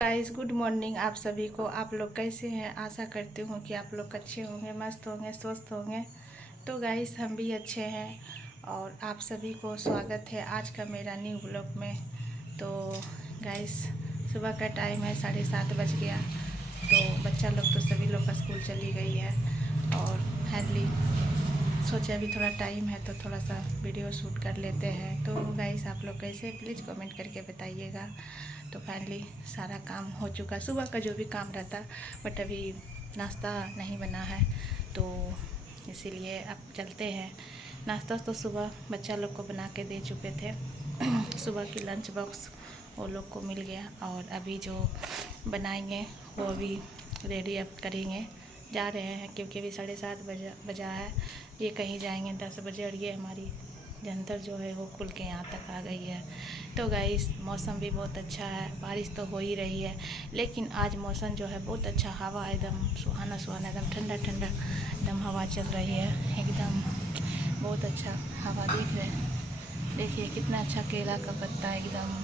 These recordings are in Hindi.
गाइस गुड मॉर्निंग आप सभी को। आप लोग कैसे हैं? आशा करती हूँ कि आप लोग अच्छे होंगे, मस्त होंगे, स्वस्थ होंगे। तो गाइस हम भी अच्छे हैं और आप सभी को स्वागत है आज का मेरा न्यू ब्लॉग में। तो गाइस सुबह का टाइम है, 7:30 बज गया। तो बच्चा लोग तो सभी लोग का स्कूल चली गई है और फाइनली सोचा अभी थोड़ा टाइम है तो थोड़ा सा वीडियो शूट कर लेते हैं। तो गाइस आप लोग कैसे प्लीज़ कमेंट करके बताइएगा। तो फाइनली सारा काम हो चुका, सुबह का जो भी काम रहता, बट अभी नाश्ता नहीं बना है तो इसीलिए अब चलते हैं। नाश्ता तो सुबह बच्चा लोग को बना के दे चुके थे सुबह की लंच बॉक्स वो लोग को मिल गया और अभी जो बनाएंगे वो अभी रेडी अब करेंगे। जा रहे हैं क्योंकि अभी 7:30 बजा है। ये कहीं जाएंगे 10 बजे और ये हमारी जंतर जो है वो खुल के यहाँ तक आ गई है। तो गाइस मौसम भी बहुत अच्छा है, बारिश तो हो ही रही है लेकिन आज मौसम जो है बहुत अच्छा, हवा एकदम सुहाना सुहाना, एकदम ठंडा ठंडा एकदम हवा चल रही है, एकदम बहुत अच्छा हवा दिख रहे हैं। देखिए कितना अच्छा केला का पत्ता एकदम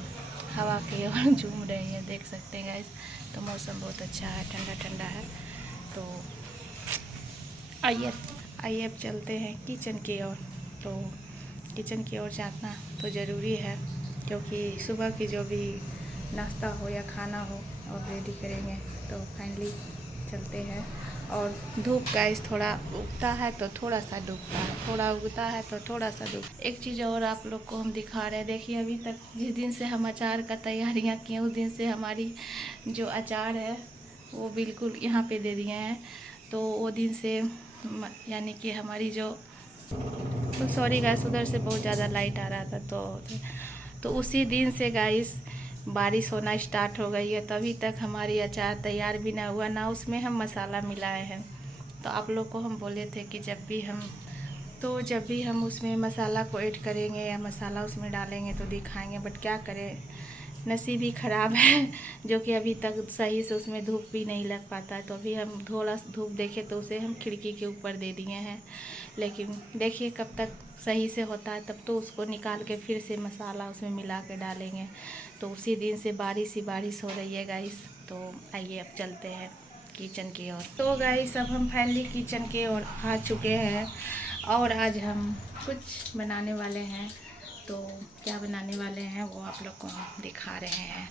हवा के ओर झूम रही है, देख सकते हैं गाइस। तो मौसम बहुत अच्छा है, ठंडा ठंडा है। तो आइए अब चलते हैं किचन की ओर। तो किचन की ओर जाना तो ज़रूरी है क्योंकि सुबह की जो भी नाश्ता हो या खाना हो और रेडी करेंगे। तो फाइनली चलते हैं। और धूप गाइस थोड़ा उगता है तो थोड़ा सा डूबता है, थोड़ा उगता है तो थोड़ा सा डूब। एक चीज़ और आप लोग को हम दिखा रहे हैं, देखिए अभी तक जिस दिन से हम अचार का तैयारियां किए उस दिन से हमारी जो अचार है वो बिल्कुल यहाँ पे दे दिए हैं। तो वो दिन से यानी कि हमारी जो, तो सॉरी गाइस उधर से बहुत ज़्यादा लाइट आ रहा था। तो उसी दिन से गाइस बारिश होना स्टार्ट हो गई है, तभी तक हमारी अचार तैयार भी ना हुआ, ना उसमें हम मसाला मिलाए हैं। तो आप लोग को हम बोले थे कि जब भी हम उसमें मसाला को ऐड करेंगे या मसाला उसमें डालेंगे तो दिखाएंगे, बट क्या करें नसीब ही ख़राब है जो कि अभी तक सही से उसमें धूप भी नहीं लग पाता है। तो अभी हम थोड़ा धूप देखे तो उसे हम खिड़की के ऊपर दे दिए हैं, लेकिन देखिए कब तक सही से होता है, तब तो उसको निकाल के फिर से मसाला उसमें मिला के डालेंगे। तो उसी दिन से बारिश ही बारिश हो रही है गाइस। तो आइए अब चलते हैं किचन की ओर। तो गाइस अब हम फाइनली किचन की ओर आ चुके हैं और आज हम कुछ बनाने वाले हैं। तो क्या बनाने वाले हैं वो आप लोग को हम दिखा रहे हैं।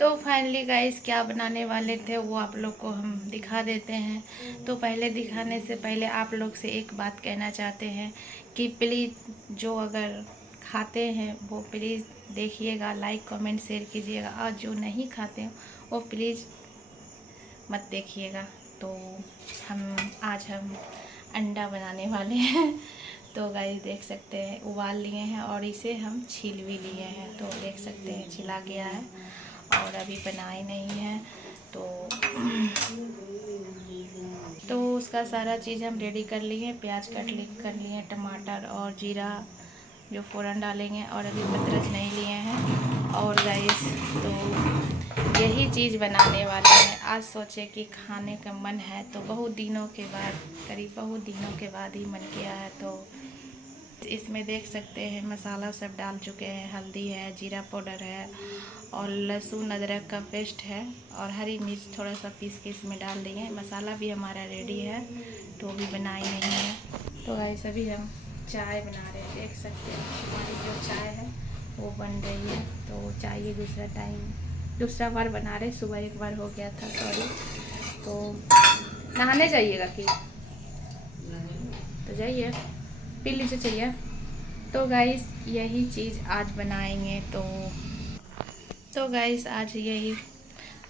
तो फाइनली गाइस क्या बनाने वाले थे वो आप लोग को हम दिखा देते हैं। तो पहले दिखाने से पहले आप लोग से एक बात कहना चाहते हैं कि प्लीज़ जो अगर खाते हैं वो प्लीज़ देखिएगा, लाइक कमेंट शेयर कीजिएगा, और जो नहीं खाते हैं वो प्लीज़ मत देखिएगा। तो आज हम अंडा बनाने वाले हैं। तो गाइस देख सकते हैं उबाल लिए हैं और इसे हम छील भी लिए हैं। तो देख सकते हैं छिला गया है और अभी बनाए नहीं है। तो उसका सारा चीज़ हम रेडी कर लिए, प्याज कट कर लिए, टमाटर और जीरा जो फ़ौरन डालेंगे, और अभी अदरक नहीं लिए हैं। और गाइस तो यही चीज़ बनाने वाले हैं। आज सोचे कि खाने का मन है तो बहुत दिनों के बाद, करीब बहुत दिनों के बाद ही मन किया है। तो इसमें देख सकते हैं मसाला सब डाल चुके हैं, हल्दी है, जीरा पाउडर है और लहसुन अदरक का पेस्ट है और हरी मिर्च थोड़ा सा पीस के इसमें डाल दिए। मसाला भी हमारा रेडी है तो भी बनाई नहीं है। तो गाइस अभी हम चाय बना रहे हैं, देख सकते हैं हमारी जो चाय है वो बन रही है। तो चाय ये दूसरा बार बना रहे, सुबह एक बार हो गया था, सॉरी। तो नहाने जाइएगा कि तो जाइए पी लीजिए चाहिए। तो गाइस यही चीज़ आज बनाएंगे। तो गाइस आज यही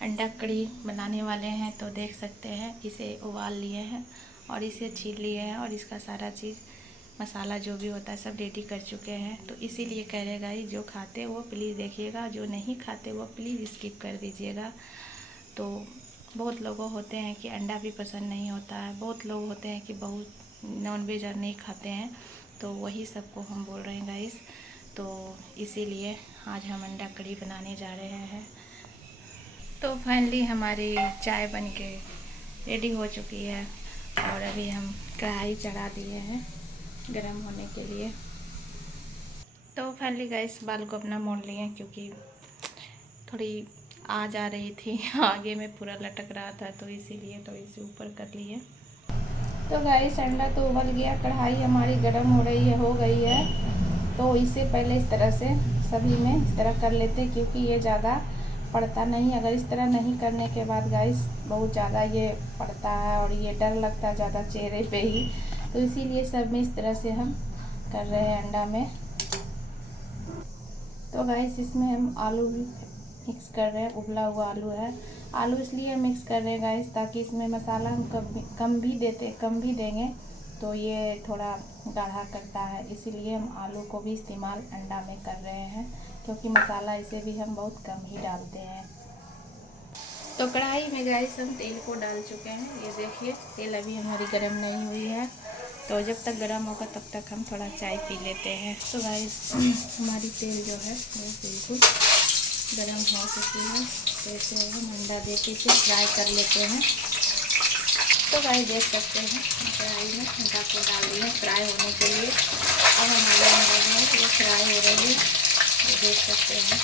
अंडा कड़ी बनाने वाले हैं। तो देख सकते हैं इसे उबाल लिए हैं और इसे छील लिए हैं और इसका सारा चीज़ मसाला जो भी होता है सब रेडी कर चुके हैं। तो इसीलिए कह रहे गाइस जो खाते वो प्लीज़ देखिएगा, जो नहीं खाते वो प्लीज़ स्किप कर दीजिएगा। तो बहुत लोगों होते हैं कि अंडा भी पसंद नहीं होता है, बहुत लोग होते हैं कि बहुत नॉनवेज और नहीं खाते हैं। तो वही सबको हम बोल रहे हैं गाइस। तो इसीलिए आज हम अंडा कड़ी बनाने जा रहे हैं। तो फाइनली हमारी चाय बन के रेडी हो चुकी है और अभी हम कढ़ाई चढ़ा दिए हैं गरम होने के लिए। तो फाइनली गाइस बाल को अपना मोड़ लिए क्योंकि थोड़ी आ जा रही थी आगे में पूरा लटक रहा था, तो इसीलिए तो इसे ऊपर कर लिए। तो गाइस अंडा तो उबल गया, कढ़ाई हमारी गर्म हो रही है, हो गई है। तो इसे पहले इस तरह से सभी में इस तरह कर लेते हैं, क्योंकि ये ज़्यादा पड़ता नहीं। अगर इस तरह नहीं करने के बाद गाइस बहुत ज़्यादा ये पड़ता है और ये डर लगता है ज़्यादा चेहरे पे ही, तो इसीलिए सब में इस तरह से हम कर रहे हैं अंडा में। तो गाइस इसमें हम आलू भी मिक्स कर रहे हैं, उबला हुआ आलू है। आलू इसलिए मिक्स कर रहे हैं गाइस ताकि इसमें मसाला हम कम भी देंगे तो ये थोड़ा गाढ़ा करता है, इसीलिए हम आलू को भी इस्तेमाल अंडा में कर रहे हैं, क्योंकि मसाला इसे भी हम बहुत कम ही डालते हैं। तो कढ़ाई में गाइस हम तेल को डाल चुके हैं, ये देखिए तेल अभी हमारी गर्म नहीं हुई है। तो जब तक गर्म होगा तब तक हम थोड़ा चाय पी लेते हैं। तो गाइस हमारी तेल जो है वो बिल्कुल गर्म हो चुकी है, तो इसे हम अंडा देके फिर फ्राई कर लेते हैं। तो गाइस देख सकते हैं कढ़ाई में अंडा को डाल दिए फ्राई होने के लिए। अब हमारे अंडा जो है वो फ्राई हो रही है, ये देख सकते हैं।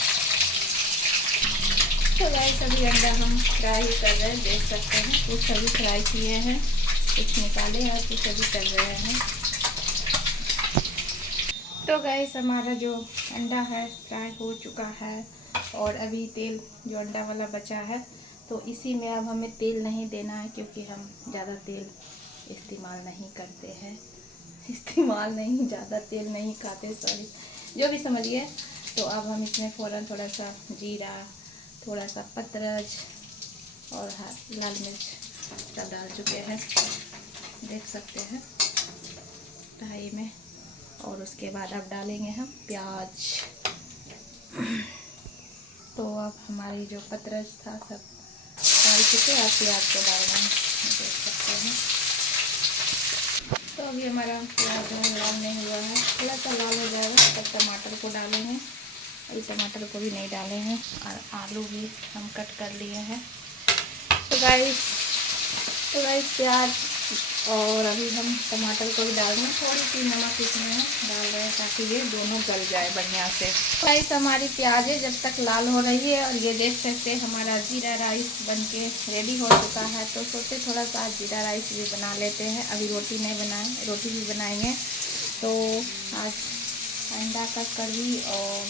तो गाइस अभी अंडा हम फ्राई कर रहे हैं, देख सकते हैं कुछ अभी फ्राई किए हैं, कुछ निकाले हैं, कुछ अभी कर रहे हैं। तो गाइस हमारा जो अंडा है फ्राई हो चुका है, और अभी तेल जो अंडा वाला बचा है तो इसी में अब हमें तेल नहीं देना है, क्योंकि हम ज़्यादा तेल इस्तेमाल नहीं करते हैं, ज़्यादा तेल नहीं खाते, सॉरी जो भी समझिए। तो अब हम इसमें फ़ौरन थोड़ा सा जीरा, थोड़ा सा पतरज और लाल मिर्च सब डाल चुके हैं, देख सकते हैं कढ़ाई में। और उसके बाद अब डालेंगे हम प्याज। तो अब हमारी जो पतरज था सब डाल चुके, आप प्याज को डाल रहे हैं, देख सकते हैं। तो अभी हमारा प्याज लाल नहीं हुआ है, थोड़ा सा लाल हो जाएगा तब टमाटर को डालेंगे। अभी टमाटर को भी नहीं डाले हैं, और आलू भी हम कट कर लिए हैं। तो गाइस प्याज और अभी हम टमाटर को भी डाल रहे हैं, थोड़ी सी नमक इसमें हम डाल रहे हैं ताकि ये दोनों गल जाए बढ़िया से। गाइस हमारी प्याज़ें जब तक लाल हो रही है, और ये देख सकते हैं हमारा जीरा राइस बनके रेडी हो चुका है। तो सोचे थोड़ा सा जीरा राइस भी बना लेते हैं, अभी रोटी नहीं बनाए, रोटी भी बनाएंगे। तो आज अंडा करी और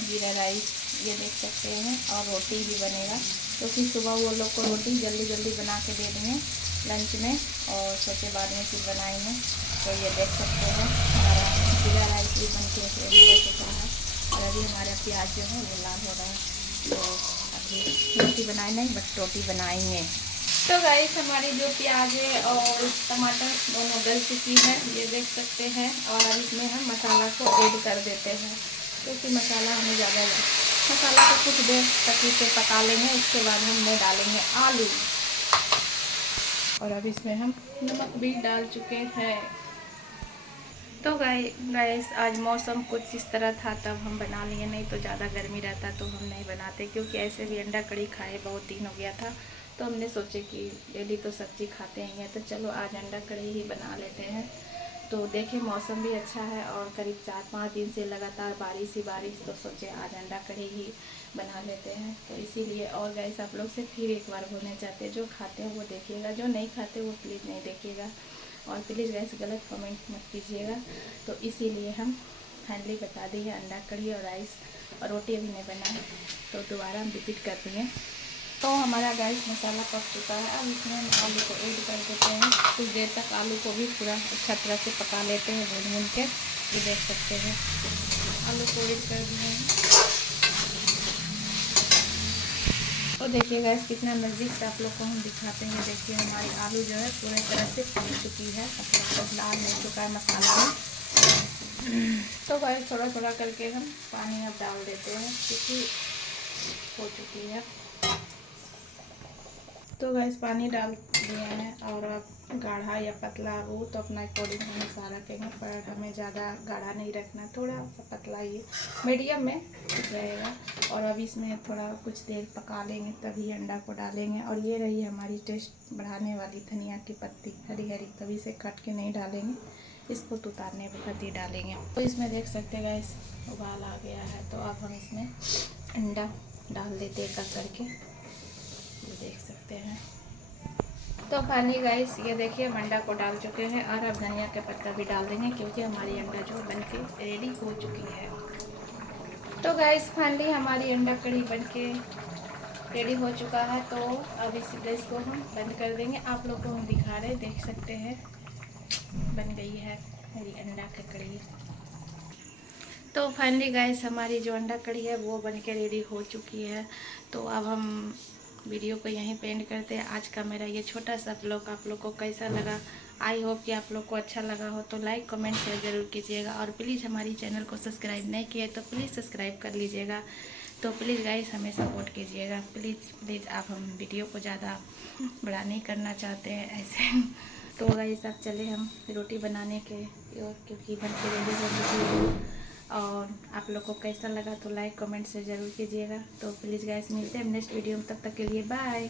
जीरा राइस ये देख सकते हैं, और रोटी भी बनेगा, क्योंकि सुबह वो लोग को रोटी जल्दी बना के दे देंगे लंच में, और सोचे बाद में फिर बनाएंगे। तो ये देख सकते हैं हमारा जीरा राइस भी बन के रेडी हो चुका है, और अभी हमारा प्याज जो है वो लाल हो रहा है। तो अभी रोटी बनाए नहीं, बट रोटी बनाएंगे। तो गाइस हमारी जो प्याज है और टमाटर दोनों गल चुकी है, ये देख सकते हैं। और अब इसमें हम मसाला को ऐड कर देते हैं, क्योंकि मसाला को कुछ देर तक इसे पका लेंगे। उसके बाद हमने डालेंगे आलू, और अब इसमें हम नमक भी डाल चुके हैं। तो गाइस आज मौसम कुछ इस तरह था तब हम बना लिए, नहीं तो ज़्यादा गर्मी रहता तो हम नहीं बनाते, क्योंकि ऐसे भी अंडा कड़ी खाए बहुत दिन हो गया था। तो हमने सोचे कि डेली तो सब्ज़ी खाते हैं, तो चलो आज अंडा कड़ी ही बना लेते हैं। तो देखें मौसम भी अच्छा है, और करीब 4-5 दिन से लगातार बारिश ही बारिश, तो सोचे आज अंडा कड़ी ही बना लेते हैं। तो इसीलिए, और गाइस आप लोग से फिर एक बार बोलना चाहते हैं, जो खाते हैं वो देखिएगा, जो नहीं खाते वो प्लीज़ नहीं देखिएगा, और प्लीज़ गाइस गलत कमेंट मत कीजिएगा। तो इसीलिए हम फाइनली बता दिए अंडा कड़ी और राइस, और रोटी अभी नहीं बना है, तो दोबारा हम रिपीट कर दिए। तो हमारा गाइस मसाला पक चुका है, अब इसमें हम आलू को ऐड कर देते हैं। कुछ देर तक आलू को भी पूरा अच्छा तरह से पका लेते हैं भून के, ये देख सकते हैं आलू को ऐड कर दिए हैं। तो देखिए गाइस कितना नज़दीक से आप लोग को हम दिखाते हैं, देखिए हमारी आलू जो है पूरी तरह से पक चुकी है, मतलब लाल हो चुका है मसाला में। तो गाइस थोड़ा करके हम पानी अब डाल देते हैं, क्योंकि हो चुकी है। तो गैस पानी डाल दिए हैं, और अब गाढ़ा या पतला वो तो अपना अकॉर्डिंग हम सारा रखेंगे, पर हमें ज़्यादा गाढ़ा नहीं रखना, थोड़ा सा पतला ही मीडियम में रहेगा। और अब इसमें थोड़ा कुछ देर पका लेंगे, तभी अंडा को डालेंगे। और ये रही हमारी टेस्ट बढ़ाने वाली धनिया की पत्ती, हरी तभी से कट के नहीं डालेंगे, इसको तो उतारने वक्त ही डालेंगे। तो इसमें देख सकते हैं गैस उबाल आ गया है, तो अब हम इसमें अंडा डाल देते एक एक करके, ये देख सकते हैं। तो फाइनली गाइस ये देखिए हम अंडा को डाल चुके हैं और अब धनिया का पत्ता भी डाल देंगे क्योंकि हमारी अंडा जो बनके रेडी हो चुकी है। तो गाइस फाइनली हमारी अंडा कढ़ी बनके रेडी हो चुका है। तो अब इस गैस को हम बंद कर देंगे। आप लोग को हम दिखा रहे देख सकते हैं, बन गई है मेरी अंडा की कढ़ी। तो फाइनली गाइस हमारी जो अंडा कढ़ी है वो बन के रेडी हो चुकी है। तो अब हम वीडियो को यहीं पे एंड करते हैं। आज का मेरा ये छोटा सा व्लॉग आप लोग को कैसा लगा, आई होप कि आप लोग को अच्छा लगा हो। तो लाइक कमेंट शेयर ज़रूर कीजिएगा और प्लीज़ हमारी चैनल को सब्सक्राइब नहीं किया तो प्लीज़ सब्सक्राइब कर लीजिएगा। तो प्लीज़ गाइस हमें सपोर्ट कीजिएगा, प्लीज़ आप हम वीडियो को ज़्यादा बड़ा नहीं करना चाहते हैं ऐसे। तो गाइस अब चले हम रोटी बनाने के और क्योंकि बन के रेडी हो चुकी है। और आप लोग को कैसा लगा तो लाइक कमेंट से ज़रूर कीजिएगा। तो प्लीज़ गाइस मिलते हैं नेक्स्ट वीडियो में, तब तक के लिए बाय।